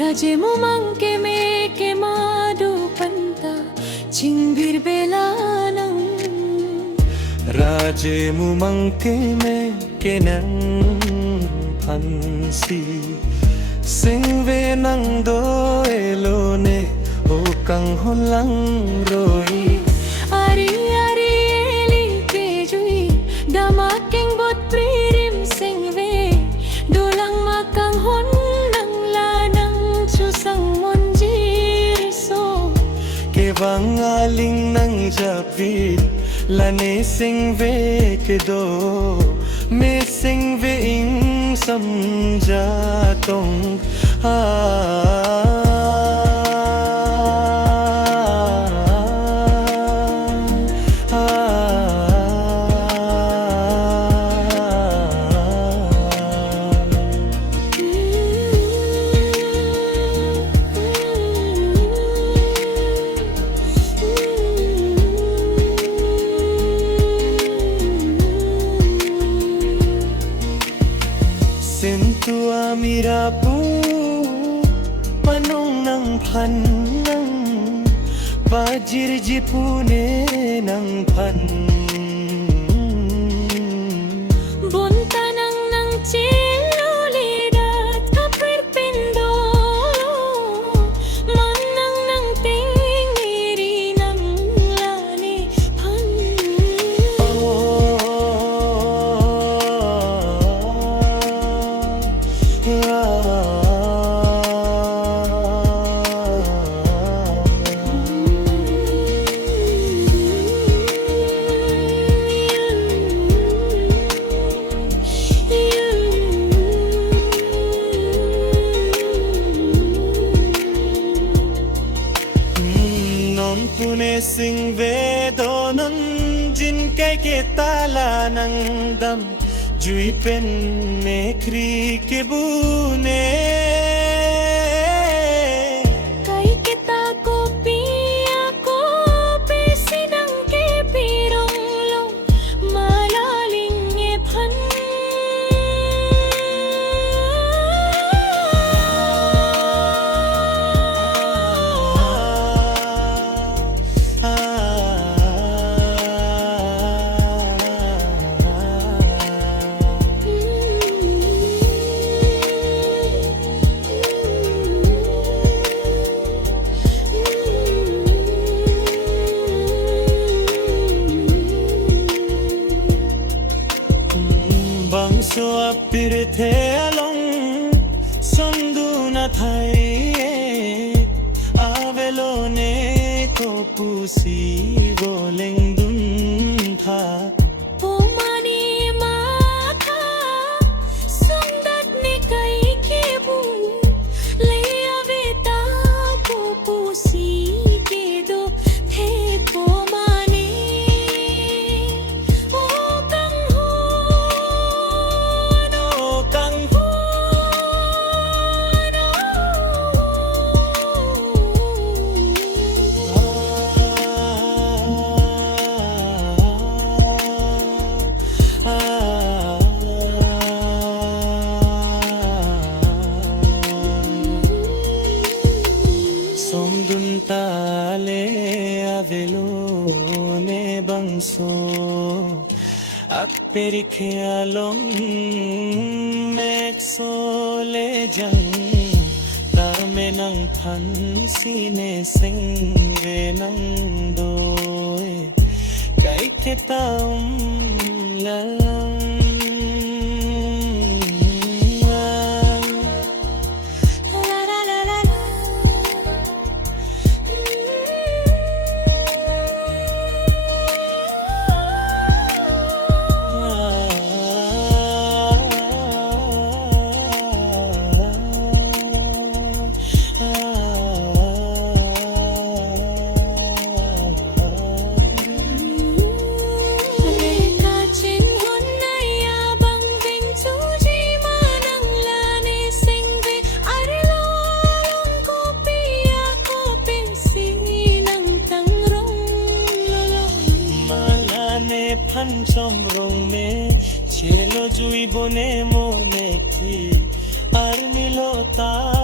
Raje mo mangke me ke madu panta chingbir belanang Raje mu mangke me ke nang phansi singve nang do elone o kang holang roi ari ari eli ke jui damakeng bot pririm singve dolang makang hon bangaling nang japil lane singve ke do me singve ing samja tong Sintua mirapu panong nang phan nang bajir jipune nang phan bunta nang cilulidat kapir pindo manang nang tingiri nang lani phan Pune singve donan jin ke tala nang dam jui pen me kri ke bune kai kita kopi sinang ke pirong lo malaling e phan bangso apir the along sondu na thai avelone ko pusi boleng dun tha pomani matha sundat ne kai ke bu le ave ta ko pusi ke do the pomani o kang ho no kang ho Somdun tale avelone bangso aperi khealong mekso le jang tame nang phan sine singve nang doe kai ke tam lalang সম্ভ্রম মে ছিল জুই বনে মনে কি আর নিল তা